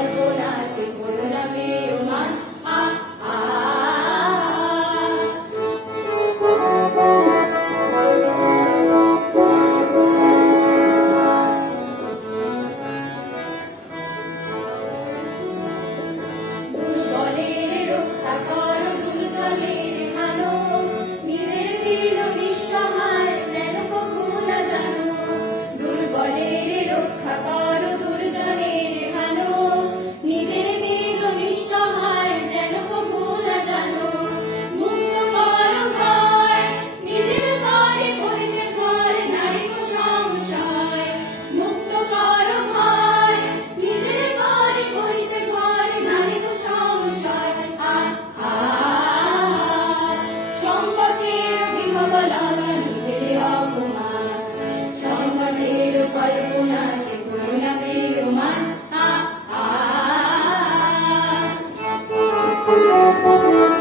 algo Thank you.